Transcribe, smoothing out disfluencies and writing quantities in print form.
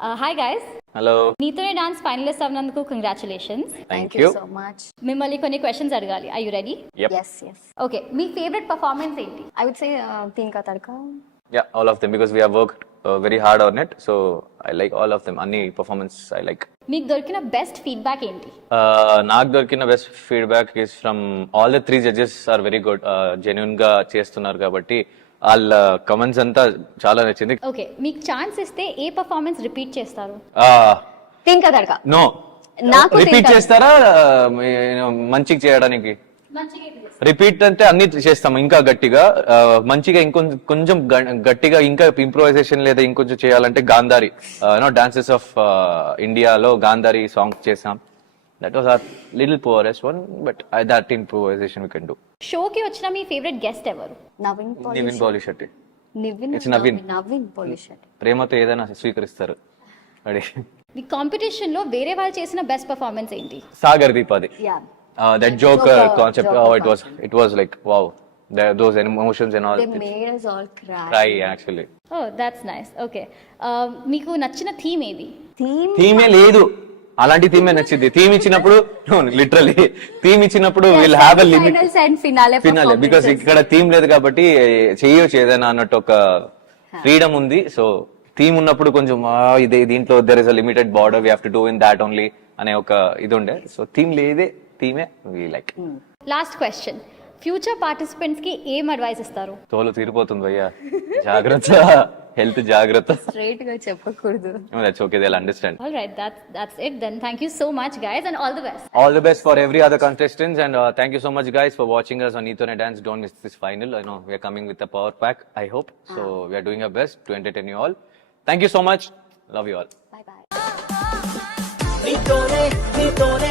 Hi guys. Hello. Neethone Dance finalists avnanduku congratulations. Thank you so much. Mimmalni konni questions adigali. Are you ready? Yep. Yes. Okay. Me favorite performance ఏంటి? I would say Teen Ka Tadka. Yeah, all of them because we have worked very hard on it. So I like all of them. Any performance I like. మీకు దొరికిన best feedback ఏంటి? నాకు దొరికిన best feedback is from all the 3 judges are very good. Genuine గా చేస్తున్నారు కాబట్టి వాళ్ళ comments అంతా చాలా నచ్చింది. ఓకే, మీకు ఛాన్స్ ఇస్తే ఏ పర్ఫార్మెన్స్ రిపీట్ చేస్తారు? Teen Ka Tadka. నో, నాకు రిపీట్ చేస్తారా మంచిగా చేయడానికి? రిపీట్ అంటే అన్ని చేస్తాం ఇంకా గట్టిగా, మంచిగా కొంచెం గట్టిగా ఇంకా ఇంప్రూవైజేషన్ లేదా ఇంకొంచెం చేయాలంటే గాంధారి డాన్సెస్ ఆఫ్ ఇండియాలో గాంధారి సాంగ్ చేసాం. That was are little forest one, but that improvisation we can do. షోకి వచ్చిన మీ ఫేవరెట్ గెస్ట్ ఎవరు? నివిన్ పాలిషెట్టి. It's Navin Polishetty. ప్రేమతో ఏదైనా స్వీకరిస్తారు. అడి మీ కాంపిటీషన్ లో వేరే వాళ్ళు చేసిన బెస్ట్ పర్ఫార్మెన్స్ ఏంటి? Sagar దీపాది. Yeah. That Joker concept, Joker it was like wow, those emotions and all. They made us all Cry actually. Oh, that's nice. Okay. మీకు నచ్చిన థీమ్ ఏది? థీమే లేదు, అలాంటి థీమే నచ్చింది. థీమ్ ఇచ్చినప్పుడు లిటరలీ థీమ్ ఇచ్చినప్పుడు will have a limit. Finals and finale because ఇక్కడ theme లేదు కాబట్టి చేయొచ్చు ఏదైనా అన్నట్టు ఒక ఫ్రీడమ్ ఉంది. సో థీమ్ ఉన్నప్పుడు కొంచెం ఇదే దీంట్లో there is a limited border, we have to do in that only అనే ఒక ఇది ఉండే. సో థీమ్ లేదే, థీమే we like. Last question, future participants కి ఏం అడ్వైస్ ఇస్తారు? తోలు తీరిపోతుంది భయ్యా, జాగ్రత్త, హెల్త్ జాగ్రత్త. Straight గా చెప్పకూడదు. That's okay, they'll understand. All right, that's it then. Thank you so much guys and all the best. All the best for every other contestants and thank you so much guys for watching us on Neethone Dance. Don't miss this final. I know we are coming with a power pack, I hope. So we are doing our best to entertain you all. Thank you so much. Love you all. Bye bye. Neethone